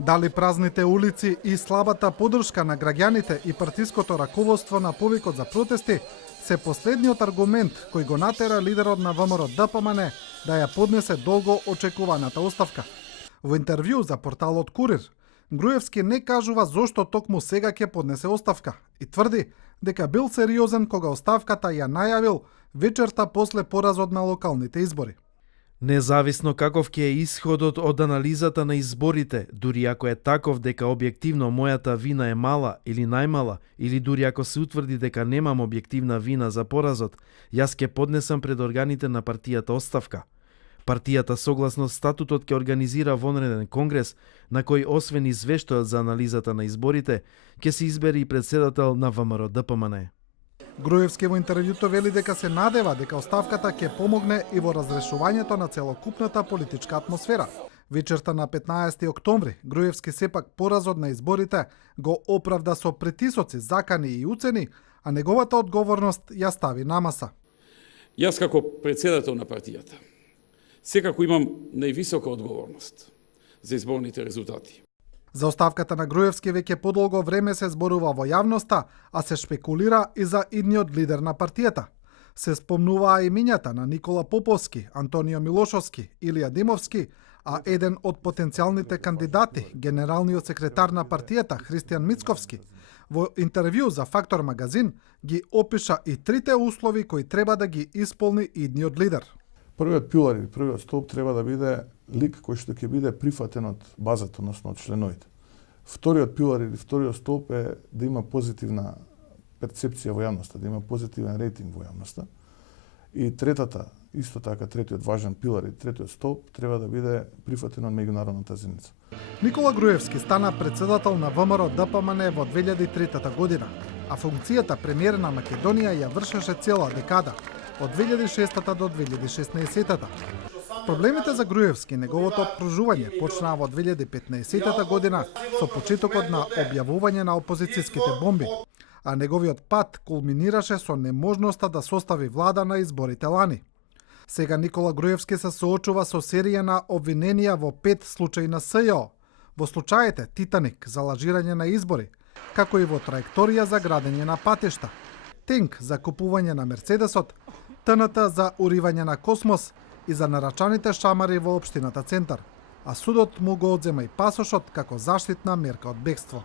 Дали празните улици и слабата поддршка на граѓаните и партиското раководство на повикот за протести се последниот аргумент кој го натера лидерот на ВМРО ДПМН да ја поднесе долго очекуваната оставка. Во интервју за порталот Курир, Груевски не кажува зошто токму сега ќе поднесе оставка и тврди дека бил сериозен кога оставката ја најавил вечерта после поразот на локалните избори. Независно каков ќе е исходот од анализата на изборите, дури ако е таков дека објективно мојата вина е мала или најмала, или дури ако се утврди дека немам објективна вина за поразот, јас ќе поднесам пред органите на партијата оставка. Партијата согласно статутот ќе организира вонреден конгрес на кој освен извештајот за анализата на изборите, ќе се избере и председател на ВМРО ДПМН. Груевски во интервјуто вели дека се надева дека оставката ќе помогне и во разрешувањето на целокупната политичка атмосфера. Вечерта на 15 октомври, Груевски сепак поразот на изборите го оправда со притисоци, закани и уцени, а неговата одговорност ја стави на маса. Јас како председател на партијата секако имам највисока одговорност за изборните резултати. За оставката на Груевски веќе подолго време се зборува во јавноста, а се шпекулира и за идниот лидер на партијата. Се спомнуваа имињата на Никола Поповски, Антонио Милошовски, Илија Димовски, а еден од потенцијалните кандидати, генералниот секретар на партијата Христијан Мицковски, во интервју за Фактор магазин ги опиша и трите услови кои треба да ги исполни идниот лидер. Првиот пилар или првиот столб треба да биде лик кој што ќе биде прифатен од базата, односно од членовите. Вториот пилар или вториот столб е да има позитивна перцепција во јавноста, да има позитивен рейтинг во јавноста. И третата, исто така третиот важен пилар и третиот столб треба да биде прифатен од меѓународната заедница. Никола Груевски стана председател на ВМРО ДПМН во 2003 година, а функцијата премиер на Македонија ја вршеше цела декада, од 2006 до 2016. Проблемите за Груевски, неговото обкружување почнаа во 2015 година со почетокот на објавување на опозицијските бомби, а неговиот пат кулминираше со неможноста да состави влада на изборите лани. Сега Никола Груевски се соочува со серија на обвиненија во 5 случаи на СЈО, во случаите Титаник за лажирање на избори, како и во траекторија за градење на патишта, Тенк за купување на Мерцедесот, ТНТ за уривање на Космос и за нарачаните шамари во општината Центар, а судот му го одзема и пасошот како заштитна мерка од бегство.